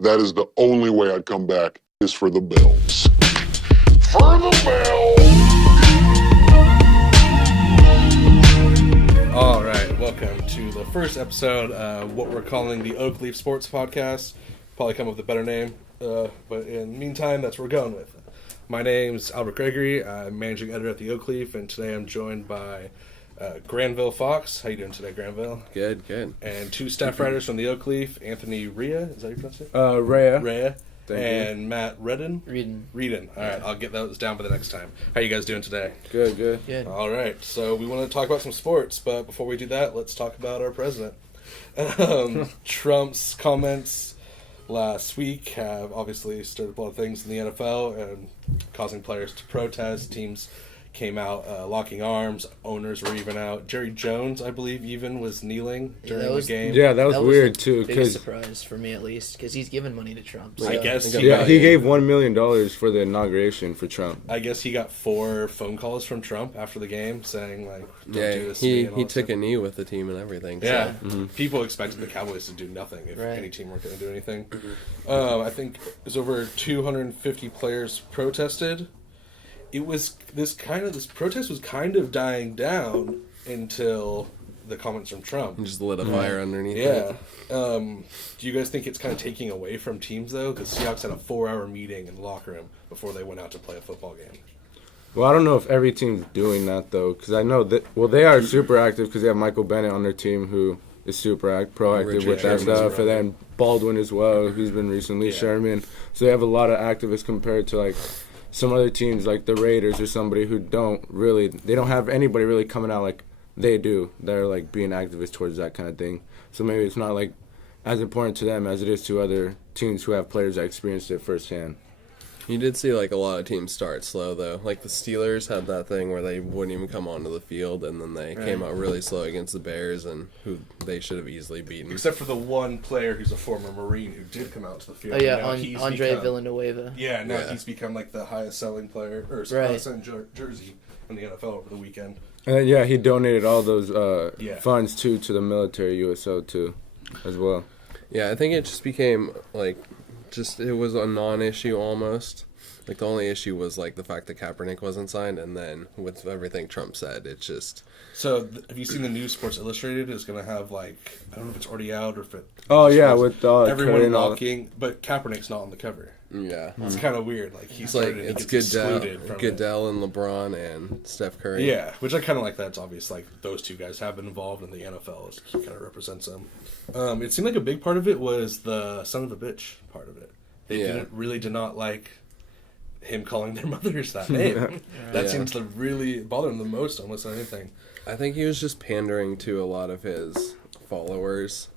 That is the only way I'd come back is for the Bills. For the Bills! All right, welcome to the first episode of what we're calling the Oak Leaf Sports Podcast. Probably come up with a better name, but in the meantime, that's what we're going with. My name's Albert Gregory. I'm managing editor at the Oak Leaf, and today I'm joined by Granville Fox. How you doing today, Granville? Good. And two staff writers from the Oak Leaf, Anthony Rhea, is that how you pronounce it? Rhea. And Matt Redden? Reading. All right, I'll get those down by the next time. How you guys doing today? Good. All right, so we want to talk about some sports, but before we do that, let's talk about our president. Trump's comments last week have obviously stirred up a lot of things in the NFL and causing players to protest. Teams came out locking arms. Owners were even out. Jerry Jones, I believe, even was kneeling during the game. Yeah, that was weird too. Big surprise for me, at least, because he's given money to Trump. So. I guess. He gave $1 million for the inauguration for Trump. I guess he got 4 phone calls from Trump after the game saying like, "Don't do this." To me and all he that took stuff. a knee with the team and everything. So. Yeah, people expected the Cowboys to do nothing if any team weren't going to do anything. I think it was over 250 players protested. It was this protest was kind of dying down until the comments from Trump. He just lit a fire underneath Yeah. it. Do you guys think it's kind of taking away from teams though? Because Seahawks had a 4-hour meeting in the locker room before they went out to play a football game. Well, I don't know if every team's doing that though, because I know that. Well, they are super active because they have Michael Bennett on their team who is super proactive with that stuff, and then Baldwin as well, who's been recently Sherman. So they have a lot of activists compared to like some other teams like the Raiders or somebody who they don't have anybody really coming out like they do. They're like being activists towards that kind of thing. So maybe it's not like as important to them as it is to other teams who have players that experienced it firsthand. You did see like a lot of teams start slow though. Like the Steelers had that thing where they wouldn't even come onto the field, and then they came out really slow against the Bears, and who they should have easily beaten. Except for the one player who's a former Marine who did come out to the field. Oh yeah, Andre Villanueva. Yeah, now he's become like the highest selling player or highest selling jersey in the NFL over the weekend. And then, he donated all those funds to the military USO too, as well. Yeah, I think it just became like. It was a non-issue almost. Like the only issue was like the fact that Kaepernick wasn't signed, and then with everything Trump said, it just. So have you seen the new Sports Illustrated is going to have like I don't know if it's already out or if it. With everyone mocking, but Kaepernick's not on the cover. Yeah, it's kind of weird. Like it's Goodell and LeBron and Steph Curry. Yeah, which I kind of like. That's obvious. Like those two guys have been involved in the NFL. He kind of represents them. It seemed like a big part of it was the son of a bitch part of it. They did not like him calling their mothers that name. That seems to really bother them the most, almost anything. I think he was just pandering to a lot of his followers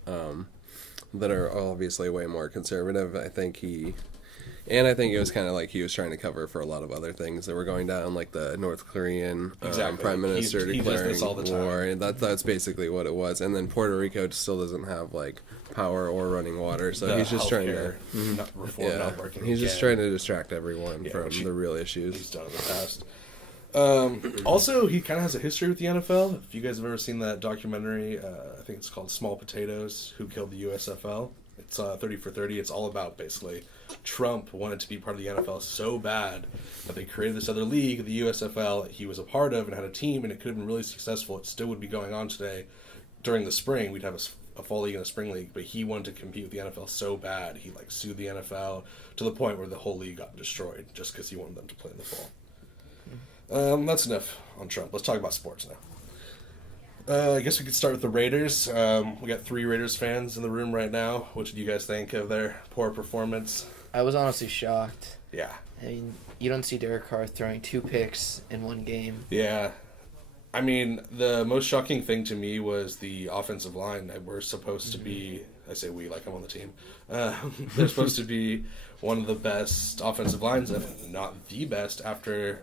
that are obviously way more conservative. I think it was kind of like he was trying to cover for a lot of other things that were going down, like the North Korean prime minister declaring war. And that's basically what it was. And then Puerto Rico still doesn't have like power or running water, so he's just trying to reform not working. He's just trying to distract everyone from the real issues. He's done in the past. Also, he kind of has a history with the NFL. If you guys have ever seen that documentary, I think it's called Small Potatoes, Who Killed the USFL? It's 30 for 30. It's all about basically Trump wanted to be part of the NFL so bad that they created this other league, the USFL, that he was a part of and had a team, and it could have been really successful. It still would be going on today. During the spring, we'd have a fall league and a spring league, but he wanted to compete with the NFL so bad, he like sued the NFL to the point where the whole league got destroyed just because he wanted them to play in the fall. That's enough on Trump. Let's talk about sports now. I guess we could start with the Raiders. We got 3 Raiders fans in the room right now. What did you guys think of their poor performance? I was honestly shocked. Yeah. I mean, you don't see Derek Carr throwing 2 picks in one game. Yeah. I mean, the most shocking thing to me was the offensive line. We're supposed to be, I say we like I'm on the team, they're supposed to be one of the best offensive lines, if not the best, after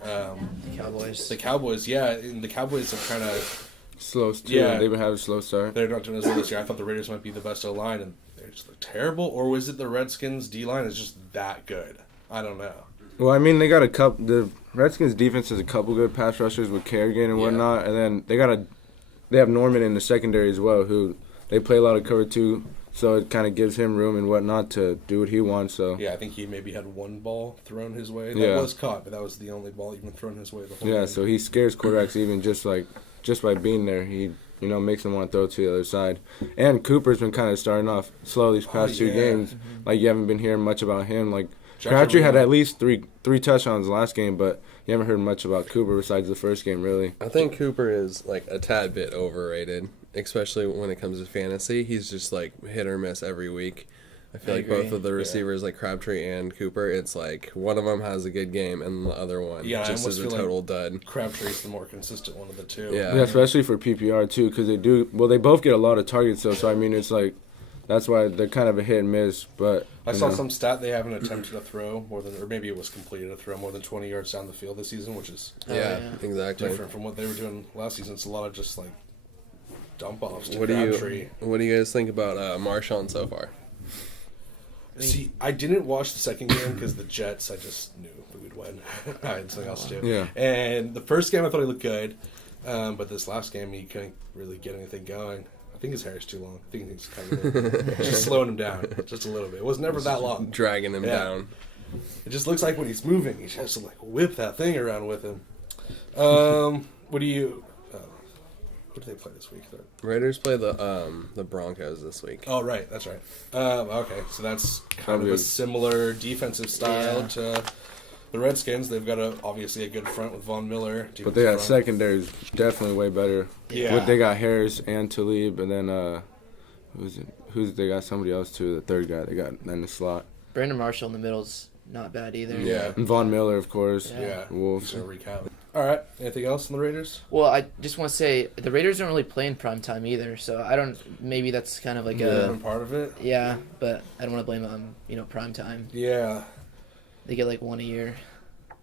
Cowboys. The Cowboys, and the Cowboys have kind of... Slow start. Yeah, they've been having a slow start. They're not doing as well this year. I thought the Raiders might be the best O-line, and they're just terrible. Or was it the Redskins' D-line is just that good? I don't know. Well, I mean, they got the Redskins' defense has a couple good pass rushers with Kerrigan and whatnot, and then they have Norman in the secondary as well, who they play a lot of cover 2 so it kind of gives him room and whatnot to do what he wants. So Yeah, I think he maybe had one ball thrown his way. That Yeah. was caught, but that was the only ball even thrown his way the whole yeah, game. so he scares quarterbacks even just by being there. He makes them want to throw to the other side. And Cooper's been kind of starting off slow these past two yeah. games. Like you haven't been hearing much about him. Like Jackson Crabtree had Reno. at least three touchdowns last game, but you haven't heard much about Cooper besides the first game, really. I think Cooper is like a tad bit overrated, especially when it comes to fantasy. He's just like hit or miss every week. I feel I like agree. both of the receivers, like Crabtree and Cooper, it's like one of them has a good game and the other one Yeah, I just almost is a feel total dud. Crabtree's the more consistent one of the two. Yeah. Yeah, especially for PPR too, because they do. Well, they both get a lot of targets, though. So I mean, it's like that's why they're kind of a hit and miss. But I you saw know. some stat they haven't attempted a throw more than, or maybe it was completed a throw more than 20 yards down the field this season, which is Oh, Yeah, yeah. exactly. different from what they were doing last season. It's a lot of just like dump offs to What Crabtree. do you guys think about Marshawn so far? See, I didn't watch the second game because the Jets, I just knew we would win. I had something else to do. Yeah. And the first game, I thought he looked good. But this last game, he couldn't really get anything going. I think his hair is too long. I think he's kind of just slowing him down just a little bit. It was never that long. Dragging him Yeah. down. It just looks like when he's moving, he has to like whip that thing around with him. What do you... who do they play this week? Raiders play the Broncos this week. Oh, right. That's right. Okay, so that's kind of Probably. a similar defensive style Yeah. to the Redskins. They've got obviously a good front with Von Miller. But they got defensive front. secondary is definitely way better. Yeah. But they got Harris and Talib, and then who's they got somebody else too. The third guy they got in the slot. Brandon Marshall in the middle's not bad either. Yeah. And Von Miller, of course. Yeah. Wolves. He's going to recount. All right. Anything else on the Raiders? Well, I just want to say the Raiders don't really play in prime time either, so I don't. Maybe that's kind of like One part of it? yeah, but I don't want to blame it on prime time. Yeah. They get like one a year.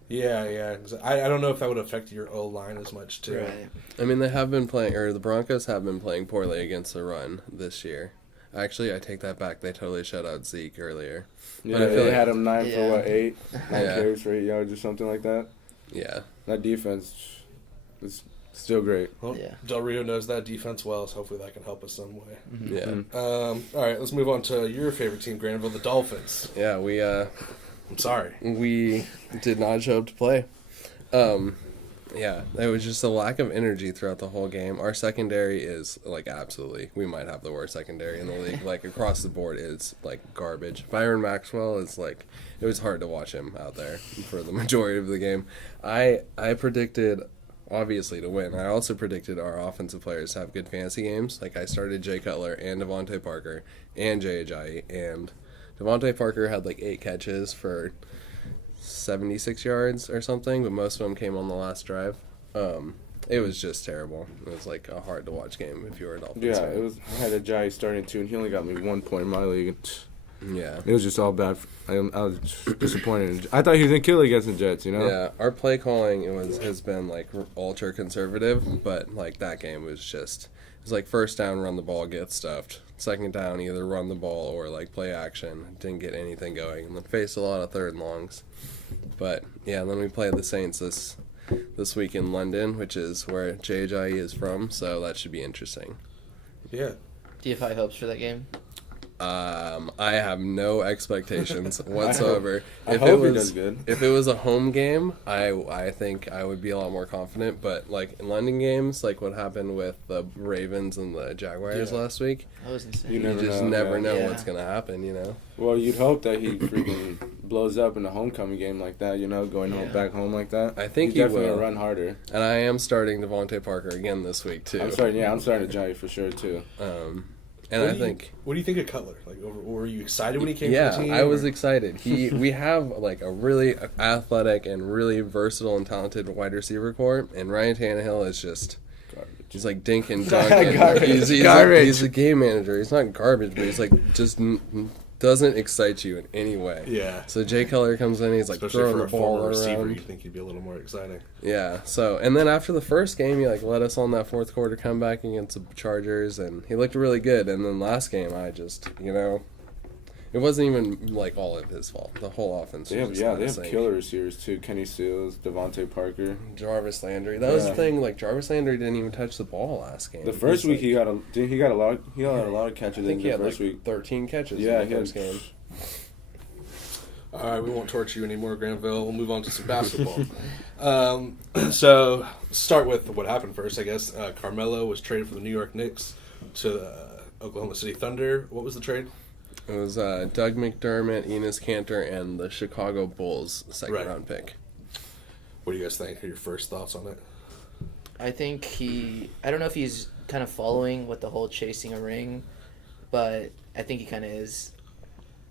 Yeah. I don't know if that would affect your O-line as much, too. Right. I mean, they have been playing, or the Broncos have been playing poorly against the run this year. Actually, I take that back. They totally shut out Zeke earlier. Yeah, But I feel they like- had him 9 Yeah. for what, 8? 9 Yeah. carries for 8 yards or something like that. Yeah. That defense is still great. Well, Yeah. Del Rio knows that defense well, so hopefully that can help us some way. Mm-hmm. Yeah. Mm. All right, let's move on to your favorite team, Granville, the Dolphins. Yeah, I'm sorry. we did not show up to play. Yeah, there was just a lack of energy throughout the whole game. Our secondary is like absolutely, we might have the worst secondary in the league. Like across the board is like garbage. Byron Maxwell is like, it was hard to watch him out there for the majority of the game. I predicted obviously to win. I also predicted our offensive players to have good fantasy games. Like I started Jay Cutler and Devontae Parker and Jay Ajayi, and Devontae Parker had like 8 catches for 76 yards or something, but most of them came on the last drive. It was just terrible. It was like a hard to watch game if you were a Dolphins Yeah, fan. it was. I had a Jai starting too, and he only got me 1 point in my league. Yeah. It was just all bad. I was disappointed. I thought he was gonna kill it against the Jets. You know. Yeah, our play calling has been like ultra conservative, but like that game was just, it was like first down, run the ball, get stuffed. Second down, either run the ball or like play action. Didn't get anything going, and then faced a lot of third and longs. But yeah, then we play the Saints this week in London, which is where JJ is from, so that should be interesting. Yeah. Do you have high hopes for that game? I have no expectations whatsoever. I hope he does good. If it was a home game, I think I would be a lot more confident. But like in London games, like what happened with the Ravens and the Jaguars Yeah. last week, That was insane. You you never just know, never yeah. know Yeah. what's gonna happen. You know. Well, you'd hope that he freaking blows up in a homecoming game like that. You know, going home Yeah. back home like that. I think He's he definitely will. gonna run harder. And I am starting Devontae Parker again this week too. I'm starting to Jai for sure too. And I think. What do you think of Cutler? Like, were you excited when he came Yeah, to the team? I was or- excited. We have like a really athletic and really versatile and talented wide receiver corps, and Ryan Tannehill is just he's like dink and dunk. And Garbage. he's Garbage. he's a game manager. He's not garbage, but he's like just doesn't excite you in any way. Yeah. So Jay Cutler comes in, he's like Especially throwing for the a ball former receiver, around. you think he'd be a little more exciting. Yeah. So and then after the first game, he like led us on that fourth quarter comeback against the Chargers, and he looked really good. And then last game, I just It wasn't even like all of his fault. The whole offense. They have was just they have missing. killer receivers too. Kenny Stills, Devontae Parker. Jarvis Landry. That was the thing. Like Jarvis Landry didn't even touch the ball last game. The first week he got a lot of catches. I think in he the had first like week. 13 catches. Yeah, in the first game. All right, we won't torture you anymore, Granville. We'll move on to some basketball. So, start with what happened first, I guess. Carmelo was traded from the New York Knicks to the Oklahoma City Thunder. What was the trade? It was Doug McDermott, Enes Kanter, and the Chicago Bulls second Right. round pick. What do you guys think? Are your first thoughts on it? I think I don't know if he's kind of following with the whole chasing a ring, but I think he kind of is.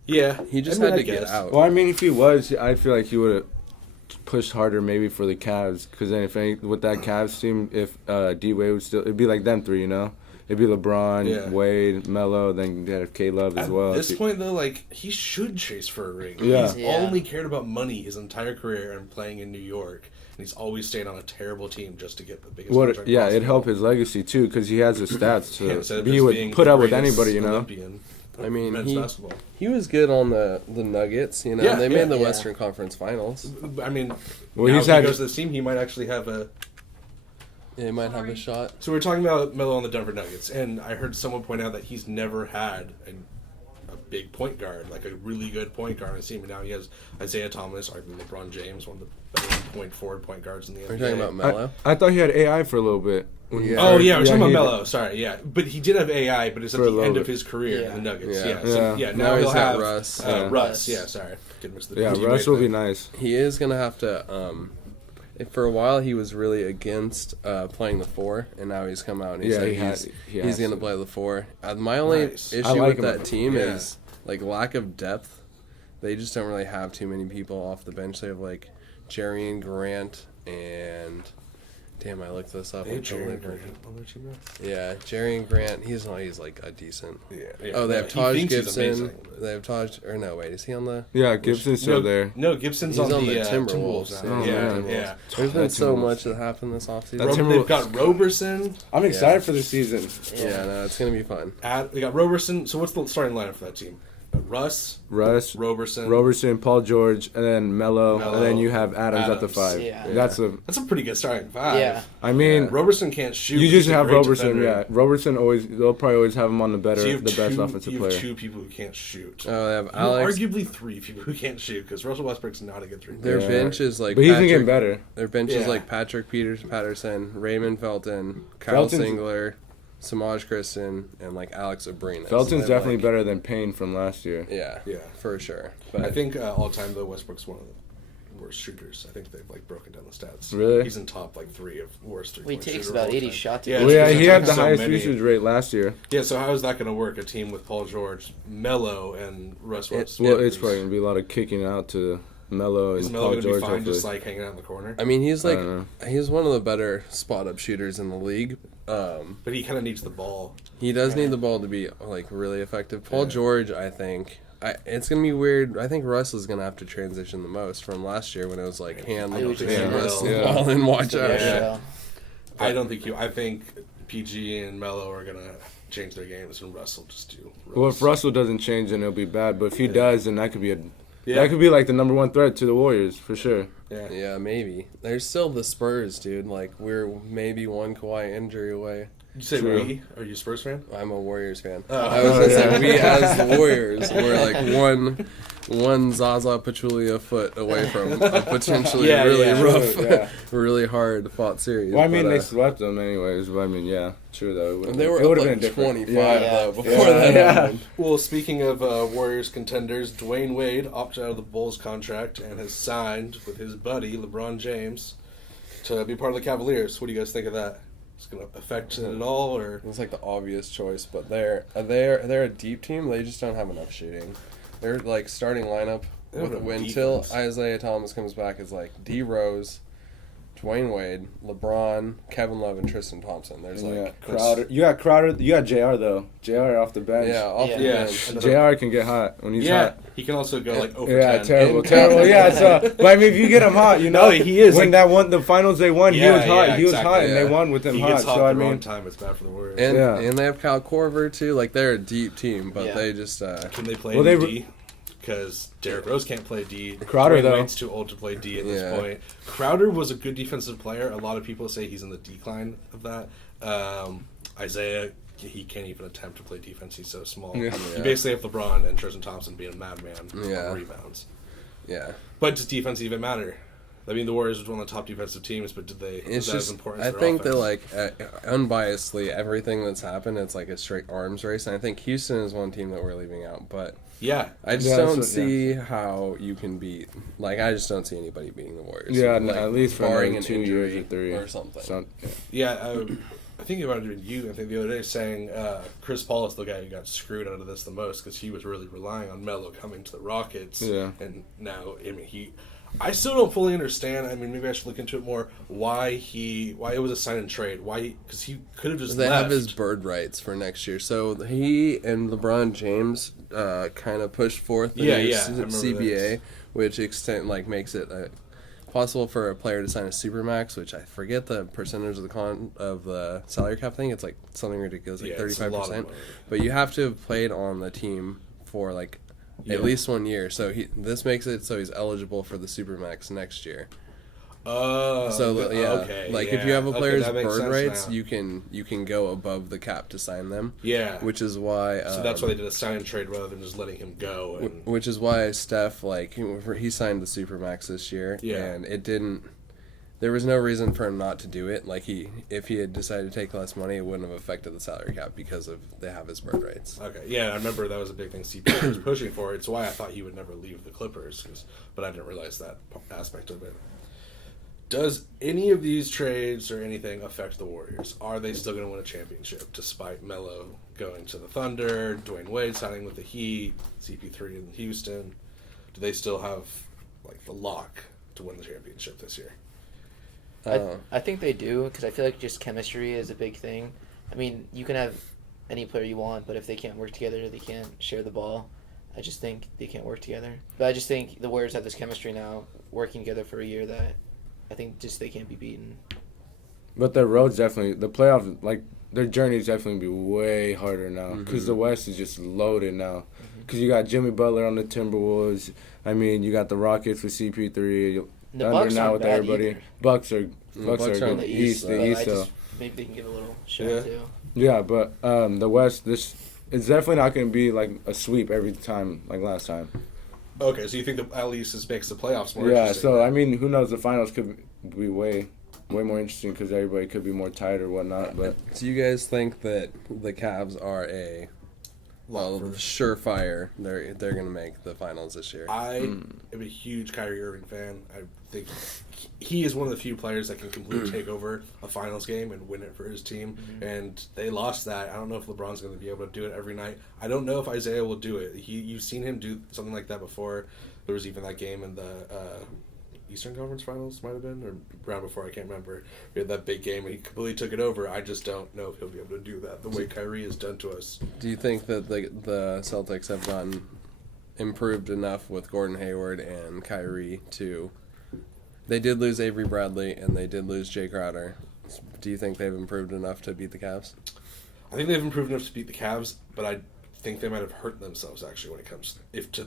Yeah. He just I mean, had I to get guess. out. Well, I mean, if he was, I feel like he would have pushed harder maybe for the Cavs. Because then with that Cavs team, if D-Wade would still, it'd be like them three, you know? It'd be LeBron, Wade, Melo, then you have K-Love as well. At this point, though, like, he should chase for a ring. Yeah. He's only cared about money his entire career and playing in New York. And he's always stayed on a terrible team just to get the biggest contract Yeah, possible. it'd help his legacy, too, because he has the stats Instead of he just would being put the up with greatest anybody, you know? Olympian I mean, men's basketball. he was good on the Nuggets. You know, Yeah, they made the yeah. Western Conference Finals. I mean, Well, now he's if he had- goes to this team, he might actually have a... They might have a shot. So we're talking about Melo on the Denver Nuggets, and I heard someone point out that he's never had a big point guard, like a really good point guard on his team. And now he has Isaiah Thomas, arguably LeBron James, one of the better point guards in the NBA. Are you talking about Melo? I thought he had AI for a little bit. when he Yeah. Oh started- yeah, we're talking about he- Melo. Sorry, yeah, but he did have AI, but it's at For a the little end of bit. his career in the Nuggets. Yeah. Yeah, so, Yeah. now Now he'll he's got have Russ. Russ. Yeah, sorry, didn't miss the Yeah, D-Wade Russ will be thing. nice. He is gonna have to. For a while, he was really against playing the four, and now he's come out and he's Yeah, like, he he's has gonna to. play the four. My only Nice. issue I like with him that at the team yeah. is like lack of depth. They just don't really have too many people off the bench. They have like Jerry and Grant and. Damn, I looked this up. They I'm have Jerry totally Grant blanking. on their team now? Yeah, Jerry and Grant. He's like a decent. Yeah. Oh, they have He Taj thinks he's Gibson. amazing, but- They have Taj. Or no, wait, is he on the? Yeah, Gibson's still there. No, Gibson's He's on on the the Timberwolves. Timberwolves. now. Oh, yeah, man. yeah. There's been That so Timberwolves. much that happened this offseason. That They've got Roberson. I'm excited for the season. Yeah, no, it's gonna be fun. They got Roberson. So what's the starting lineup for that team? Russ, Roberson, Paul George, and then Melo, and then you have Adams at the Adams. 5. Yeah. That's That's a pretty good starting five. Yeah. I mean, Roberson can't shoot. you but just he's a have great Roberson. defender. Yeah, Roberson they'll probably always have him on the So you have best offensive you player. have two people who can't shoot. Oh, they have You have Alex. arguably three people who can't shoot because Russell Westbrook's not a good three. Their Yeah. bench is like. But he's Patrick, getting better. Their bench is Yeah. like Patrick Patterson, Raymond Felton, Kyle Felton's- Singler, Samaj Kristen, and like Alex Abrines. Felton's They're, definitely like- better than Payne from last year. Yeah, Yeah. for sure. But I think all time though Westbrook's one of the worst shooters. I think they've like broken down the stats. Really? He's in top like 3 of worst He three-point takes shooter about of all 80 time. shots. Yeah, a Well, yeah, because he they had took the so highest many. usage rate last year. Yeah, so how is that going to work? A team with Paul George, Melo, and Russ Westbrook. Well, it's probably going to be a lot of kicking out to Melo Is and Melo Paul going to be George. fine Hopefully. just like hanging out in the corner? I mean, he's I like don't he's one of the better spot up shooters in the league. But he kind of needs the ball. He does need the ball to be like really effective. Paul George, I think, it's gonna be weird. I think Russ is gonna have to transition the most from last year when it was like hand I the would just say Russ Melo. the ball and watch out. Yeah. I don't think I think PG and Melo are going to change their games, and Russ will just do Russ. Well, if Russell doesn't change, then it'll be bad. But if he does, then that could be Yeah. that could be like the number one threat to the Warriors for sure. Yeah. Yeah, maybe. There's still the Spurs, dude. Like we're maybe one Kawhi injury away. You say True. we? Are you a Spurs fan? I'm a Warriors fan. Oh. I was gonna say we as the Warriors, we're like one Zaza Pachulia foot away from a potentially Yeah, really yeah. rough, Yeah. really hard fought series. Well, I mean, But, they swept them anyways. But I mean, yeah, true though. they were it up would've like been different. 25 Yeah. though before Yeah. that Yeah. happened. Well, speaking of Warriors contenders, Dwayne Wade opted out of the Bulls contract and has signed with his buddy LeBron James to be part of the Cavaliers. What do you guys think of that? It's going to affect it at all, or It's like the obvious choice, but they're a deep team. They just don't have enough shooting. They're like starting lineup They don't have until defense. Isaiah Thomas comes back is like D Rose, Dwayne Wade, LeBron, Kevin Love, and Tristan Thompson. There's Crowder. You got Crowder. You got JR though. JR off the bench. off the Yeah. bench. JR can get hot when he's hot. He can also go like over Yeah, 10. terrible. Yeah, so but I mean, if you get him hot, you know, No, he is, When like- that one, the finals they won, he Yeah, was hot. yeah, He was exactly, hot, and they yeah. won with him He hot. gets hot So I at the wrong mean, time. It's bad for the Warriors. And Yeah. and they have Kyle Korver too. Like they're a deep team, but Yeah. they just Can they play Well, they D? Because Derrick Rose can't play D. Crowder, Dwayne though. Wade's too old to play D at this Yeah. point. Crowder was a good defensive player. A lot of people say he's in the decline of that. Isaiah, he can't even attempt to play defense. He's so small. Yeah. You basically have LeBron and Tristan Thompson being a madman Yeah. on rebounds. yeah. But does defense even matter? I mean, the Warriors was one of the top defensive teams, but is It's that just as important I as their think that offense? like unbiasedly everything that's happened, it's like a straight arms race. And I think Houston is one team that we're leaving out, but Yeah. I just Yeah, don't that's what- see how you can beat. Like I just don't see anybody beating the Warriors. yeah, like, at least for barring another an 2 years injury or 3 or something. Yeah, I think about it you. I think the other day saying Chris Paul is the guy who got screwed out of this the most because he was really relying on Melo coming to the Rockets. Yeah. And now, I mean, I still don't fully understand. I mean, maybe I should look into it more. Why it was a sign and trade? Why? Because he could have just They left. have his bird rights for next year, so he and LeBron James kind of pushed forth the Yeah, new yeah, I remember CBA, this. which makes it possible for a player to sign a supermax, which I forget the percentage of the salary cap thing. It's like something ridiculous, like Yeah, it's a lot of 35%. money. But you have to have played on the team for like Yeah. at least 1 year. So this makes it so he's eligible for the supermax next year. So Yeah, okay, like yeah. if you have a Okay, player's that makes bird sense rights, now. you can go above the cap to sign them. Yeah. Which is why. So that's why they did a sign and trade rather than just letting him go. And Which is why Steph, like, he signed the Supermax this year, Yeah. and it didn't. There was no reason for him not to do it. Like if he had decided to take less money, it wouldn't have affected the salary cap because they have his bird rights. Okay, yeah, I remember that was a big thing CP was pushing for. It's why I thought he would never leave the Clippers, but I didn't realize that aspect of it. Does any of these trades or anything affect the Warriors? Are they still going to win a championship despite Melo going to the Thunder, Dwayne Wade signing with the Heat, CP3 in Houston? Do they still have like the lock to win the championship this year? I think they do because I feel like just chemistry is a big thing. I mean, you can have any player you want, but if they can't work together, they can't share the ball. I just think they can't work together. But I just think the Warriors have this chemistry now, working together for a year that I think just they can't be beaten. But their road's definitely the playoff. Like their journey's definitely be way harder now because the West is just loaded now. Because you got Jimmy Butler on the Timberwolves. I mean, you got the Rockets with CP3. The Thunder Bucks now aren't with bad everybody. either. Bucks are Bucks are good. on The the East, but the East. I So. just, maybe they can give a little shot Yeah. too. Yeah, but the West, it's definitely not going to be like a sweep every time like last time. Okay, so you think at least this makes the playoffs more Yeah, interesting? so I mean, who knows? The finals could be way more interesting because everybody could be more tight or whatnot. But Do you guys think that the Cavs are a surefire? They're going to make the finals this year. I am a huge Kyrie Irving fan. I think he is one of the few players that can completely take over a finals game and win it for his team. And they lost that. I don't know if LeBron's going to be able to do it every night. I don't know if Isaiah will do it. You've seen him do something like that before. There was even that game in the Eastern Conference Finals, might have been, or round before, I can't remember. We had that big game and he completely took it over. I just don't know if he'll be able to do that the way Kyrie has done to us. Do you think that the Celtics have gotten improved enough with Gordon Hayward and Kyrie to... They did lose Avery Bradley and they did lose Jay Crowder. Do you think they've improved enough to beat the Cavs? I think they've improved enough to beat the Cavs, but I think they might have hurt themselves actually when it comes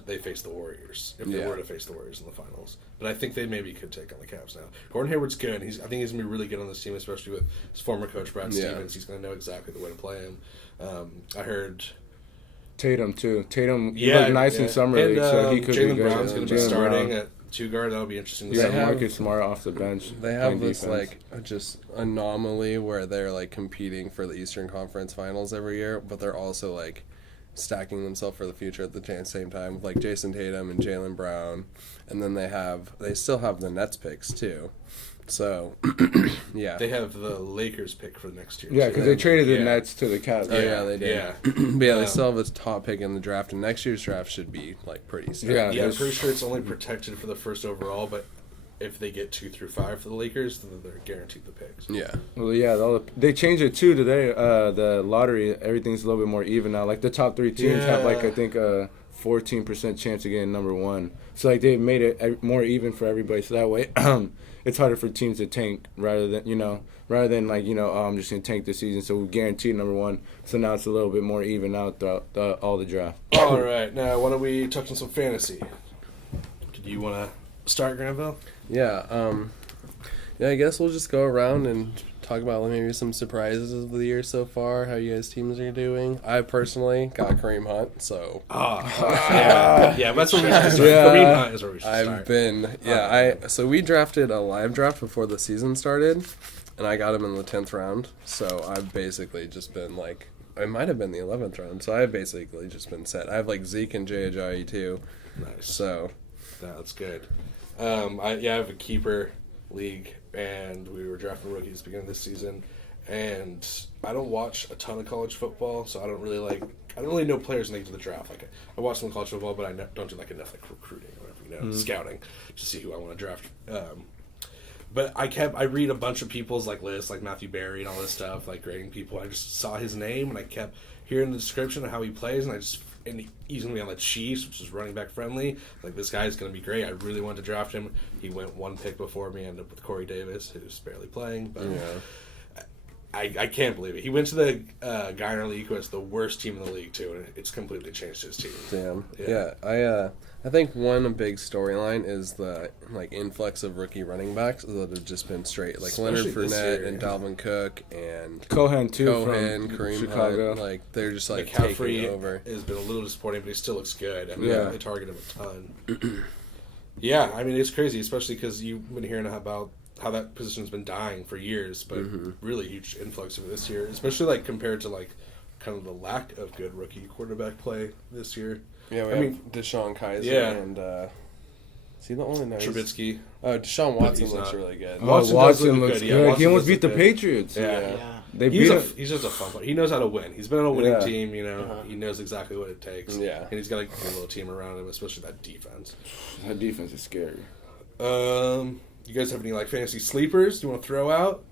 they face the Warriors, if they Yeah. were to face the Warriors in the finals. But I think they maybe could take on the Cavs now. Gordon Hayward's good. I think he's gonna be really good on this team, especially with his former coach Brad Yeah. Stevens. He's gonna know exactly the way to play him. I heard. Tatum too. Tatum looked nice in summer and, league, so he could be Jalen good. Brown's gonna be Jaylen starting Brown. at 2 guard. That'll be interesting to You see. got have- Marcus Smart off the bench. They have playing this defense. just anomaly where they're like competing for the Eastern Conference Finals every year, but they're also like stacking themselves for the future at the same time with like Jason Tatum and Jaylen Brown, and then they still have the Nets picks too. So yeah, They have the Lakers pick for next year. Yeah, too. because they traded the Yeah. Nets to the Cavs. Oh, yeah, they did. Yeah. but yeah, they still have this top pick in the draft, and next year's draft should be like pretty stacked. Yeah. Yeah, I'm there's- pretty sure it's only protected for the first overall, but if they get 2 through 5 for the Lakers, then they're guaranteed the picks. Yeah. Well, yeah, they changed it too today. The lottery, everything's a little bit more even now. Like the top 3 teams have like I think a 14% chance of getting number 1. So like they made it more even for everybody. So that way, it's harder for teams to tank rather than like I'm just gonna tank this season. So we guaranteed number 1. So now it's a little bit more even out throughout all the draft. All right, now why don't we touch on some fantasy? Do you want to start, Granville? Yeah. Yeah. I guess we'll just go around and talk about maybe some surprises of the year so far. How you guys' teams are doing. I personally got Kareem Hunt, so Yeah, that's where we should start. Kareem Hunt is where we should start. So we drafted a live draft before the season started, and I got him in the 10th round. So I've basically just been like, it might have been the 11th round. So I've basically just been set. I have like Zeke and Jay Ajayi too. Nice. So that's good. I have a keeper league, and we were drafting rookies at the beginning of this season. And I don't watch a ton of college football, so I don't really know players when they get to the draft. Like I watch some college football, but I don't do like enough like recruiting or whatever, scouting to see who I want to draft. But I read a bunch of people's like lists, like Matthew Berry and all this stuff, like grading people. I just saw his name and I kept hearing the description of how he plays, and he's going to be on the Chiefs, which is running back friendly. Like, this guy's going to be great. I really wanted to draft him. He went 1 pick before me, ended up with Corey Davis, who's barely playing. But I can't believe it. He went to the guy in our league who has the worst team in the league, too, and it's completely changed his team. Damn. Yeah. I think one big storyline is the influx of rookie running backs that have just been straight, like Especially Leonard this Fournette year, and Dalvin Cook and Cohen too Cohen, from Kareem Chicago. Hunt. Like they're just like McCaffrey taking over. has been a little disappointing, but he still looks good. I mean, Yeah. they target him a ton. Yeah, I mean, it's crazy, especially because you've been hearing about how that position's been dying for years, but really huge influx of it this year, especially like compared to like kind of the lack of good rookie quarterback play this year. Yeah, I mean, Deshaun Kaiser and is he the only nice? Trubisky. Oh, Deshaun Watson he's looks not. really good. Watson Watson does look looks good. good. Yeah, Watson he almost does beat the look good. Patriots. Yeah. They He's beat him. he's just a fun player. He knows how to win. He's been on a winning Yeah. team, He knows exactly what it takes. Yeah. And he's got a good little team around him, especially that defense. That defense is scary. You guys have any like fantasy sleepers you want to throw out?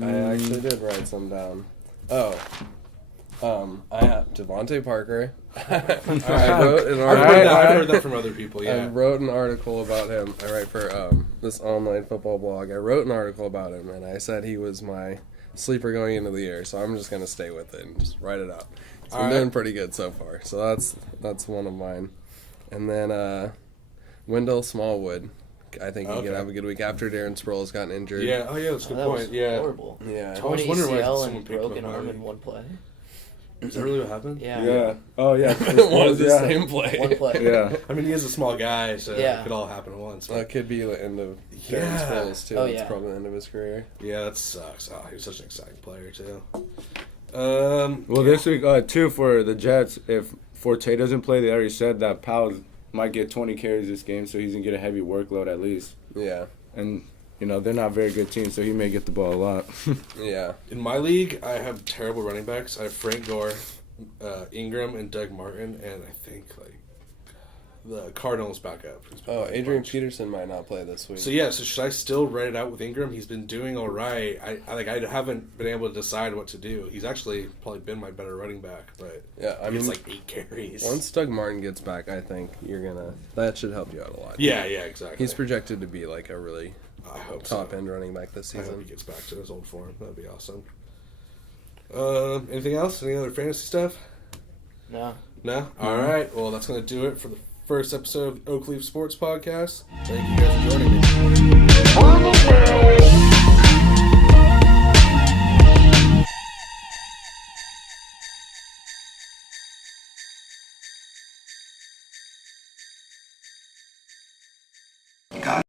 I actually did write some down. I have Devontae Parker. I wrote an article. I've heard that from other people. I Yeah. wrote an article about him. I write for this online football blog. I wrote an article about him, and I said he was my sleeper going into the year. So I'm just gonna stay with it and just write it out. It's been doing pretty good so far. So that's one of mine. And then Wendell Smallwood. I think he could have a good week after Darren Sproles gotten injured. Yeah. Oh yeah, that's a good That point. was Yeah. horrible. Yeah. I was Torn wondering why ACL someone and picked him broken up arm early. in one play. Is that really what happened? Yeah. Yeah. Oh yeah. It was the Yeah. same play. One play. Yeah. I mean, he is a small guy, so Yeah. it could all happen at once. That But could be the end of Darren Yeah. Sproles too. Oh, That's yeah. probably the end of his career. yeah, that sucks. Oh, he was such an exciting player too. Well, this week too for the Jets, if Forte doesn't play, they already said that Powell might get 20 carries this game, so he's gonna get a heavy workload at least. Yeah. And they're not a very good team, so he may get the ball a lot. Yeah. In my league, I have terrible running backs. I have Frank Gore, Ingram, and Doug Martin, and I think like the Cardinals back up. who's been Oh, playing a Adrian bunch. Peterson might not play this week. So so should I still write it out with Ingram? He's been doing all right. I haven't been able to decide what to do. He's actually probably been my better running back, but Yeah, I mean, it's like 8 carries. once Doug Martin gets back, I think that should help you out a lot. Yeah, exactly. He's projected to be like a really I hope top so. end running back this I hope season. he gets back to his old form. That'd be awesome. Anything else? Any other fantasy stuff? No. No? All right. Well, that's going to do it for the first episode of Oak Leaf Sports Podcast. Thank you guys for joining me. For the Bells.